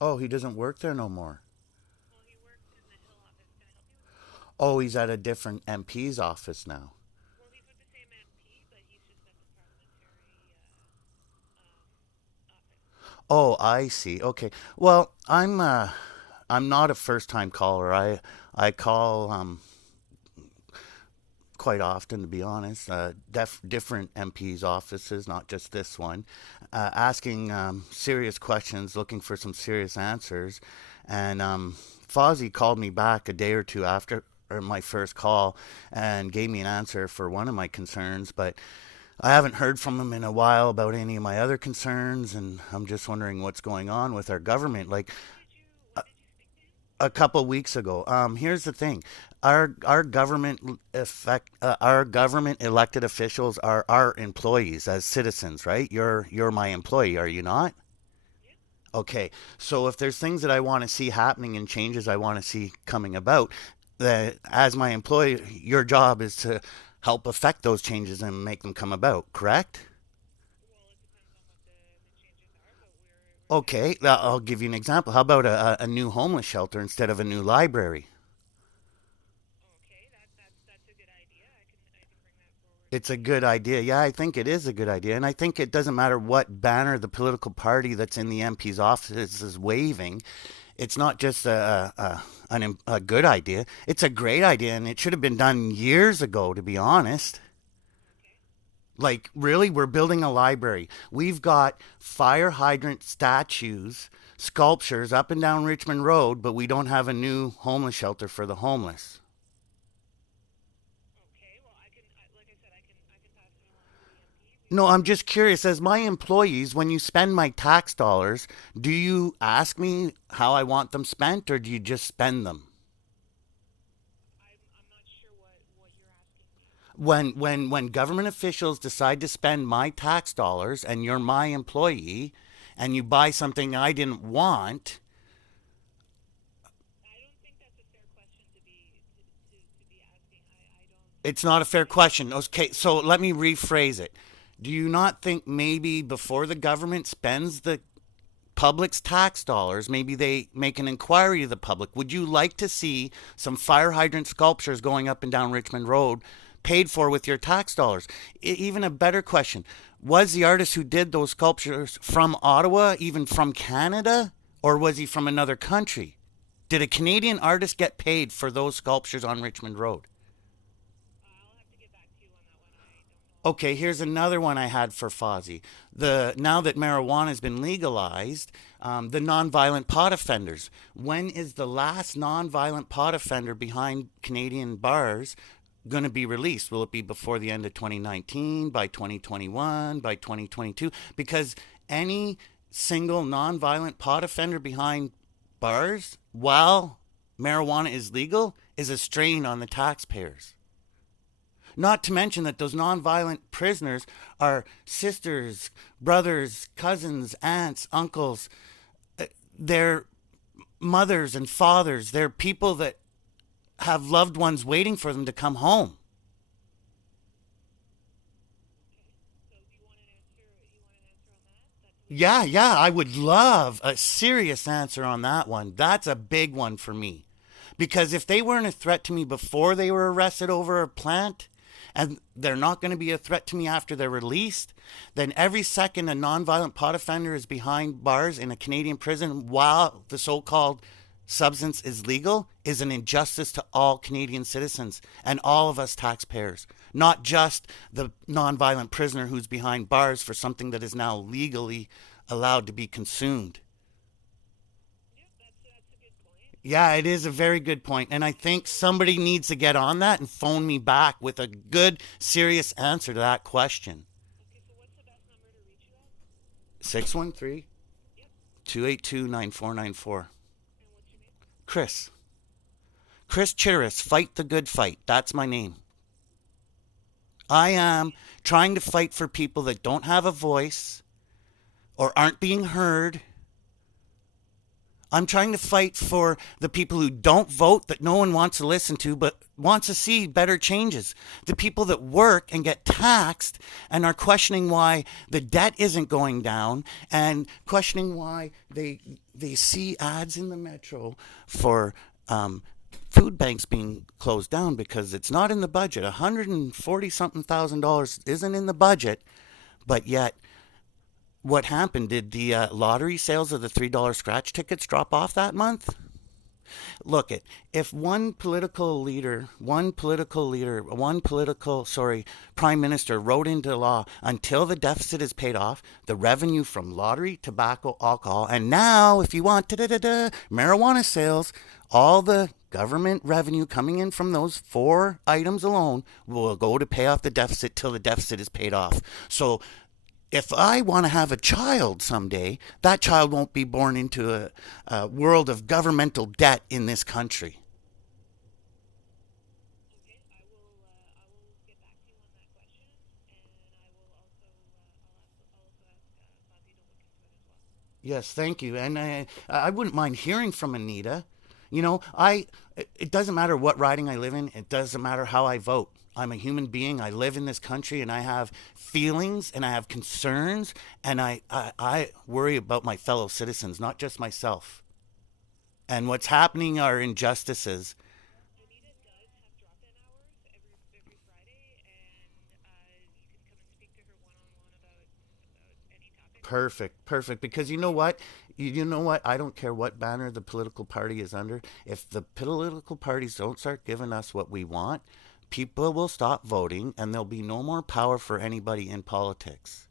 Oh, he doesn't work there no more. Well, he works in the Hill office. Can I help you with something? Oh, he's at a different MP's office now. Well, he's with the same MP, but he's just at the parliamentary office. Oh, I see. Okay. Well, I'm not a first time caller. I call quite often, to be honest. Different MPs' offices, not just this one, asking serious questions, looking for some serious answers. And Fozzie called me back a day or two after my first call and gave me an answer for one of my concerns, but I haven't heard from him in a while about any of my other concerns, and I'm just wondering what's going on with our government. Like, When did you speak to him? a couple weeks ago. Here's the thing: our government our government elected officials are our employees as citizens, right? You're my employee, are you not? Yeah. Okay, so if there's things that I want to see happening and changes I want to see coming about, that as my employee, your job is to help affect those changes and make them come about. Correct? Well, it depends on what the changes are, but we're here to Okay, help. I'll give you an example. How about a new homeless shelter instead of a new library? Okay, that's a good idea. I can bring that forward to It's a the good idea. Yeah, I think it is a good idea. And I think it doesn't matter what banner the political party that's in the MP's office is waving. It's not just a good idea. It's a great idea, and it should have been done years ago, to be honest. Okay. Like, really, we're building a library. We've got fire hydrant statues, sculptures up and down Richmond Road, but we don't have a new homeless shelter for the homeless. Okay. Well, like I said, I can pass it along to the MP. No, I'm just curious. As my employees, when you spend my tax dollars, do you ask me how I want them spent or do you just spend them? I'm not sure what you're asking me. When government officials decide to spend my tax dollars and you're my employee and you buy something I didn't want, I don't think that's a fair question to be asking. I don't it's think not a fair that. question. Okay, so let me rephrase it. Do you not think maybe before the government spends the public's tax dollars, maybe they make an inquiry to the public. Would you like to see some fire hydrant sculptures going up and down Richmond Road paid for with your tax dollars? Even a better question: was the artist who did those sculptures from Ottawa, even from Canada, or was he from another country? Did a Canadian artist get paid for those sculptures on Richmond Road? I'll have to get back to you on that one. I don't know off the Okay, top of here's my head. another one I had for Fozzie. The now that marijuana has been legalized, the nonviolent pot offenders. When is the last nonviolent pot offender behind Canadian bars going to be released? Will it be before the end of 2019, by 2021, by 2022? Because any single nonviolent pot offender behind bars while marijuana is legal is a strain on the taxpayers. Not to mention that those nonviolent prisoners are sisters, brothers, cousins, aunts, uncles. They're mothers and fathers. They're people that have loved ones waiting for them to come home. Okay. So do you want an answer? You want an answer on that? That's a Yeah, really yeah, I would love a serious answer on that one. That's a big one for me. Because if they weren't a threat to me before they were arrested over a plant, and they're not going to be a threat to me after they're released, then every second a nonviolent pot offender is behind bars in a Canadian prison while the so called substance is legal is an injustice to all Canadian citizens and all of us taxpayers, not just the nonviolent prisoner who's behind bars for something that is now legally allowed to be consumed. yeah. That's a good point. Yeah, it is a very good point. And I think somebody needs to get on that and phone me back with a good, serious answer to that question. Okay. So what's the best number to reach you at? 613 Yep. 282 9494. And what's your name? Chris. Chris Chitteris, fight the good fight. That's my name. I am Okay. trying to fight for people that don't have a voice or aren't being heard I'm trying to fight for the people who don't vote, that no one wants to listen to, but wants to see better changes. The people that work and get taxed and are questioning why the debt isn't going down, and questioning why they see ads in the metro for food banks being closed down because it's not in the budget. 140 something thousand dollars isn't in the budget, but yet what happened? Did the lottery sales of the $3 scratch tickets drop off that month? Look it. If one political, sorry, prime minister wrote into law until the deficit is paid off, the revenue from lottery, tobacco, alcohol, and now if you want marijuana sales, all the government revenue coming in from those four items alone will go to pay off the deficit till the deficit is paid off. So if I want to have a child someday, that child won't be born into a world of governmental debt in this country. Okay, I will get back to you on that question, and I will also I'll also ask Bobby to look into it as well. Yes, thank you. And I wouldn't mind hearing from Anita. It doesn't matter what riding I live in, it doesn't matter how I vote. I'm a human being. I live in this country and I have feelings and I have concerns and I worry about my fellow citizens, not just myself. And what's happening are injustices. Anita does have drop-in hours every Friday, and you can come and speak to her one-on-one about any topic. Perfect, perfect. Because you know what? You know what? I don't care what banner the political party is under. If the political parties don't start giving us what we want, people will stop voting and there'll be no more power for anybody in politics.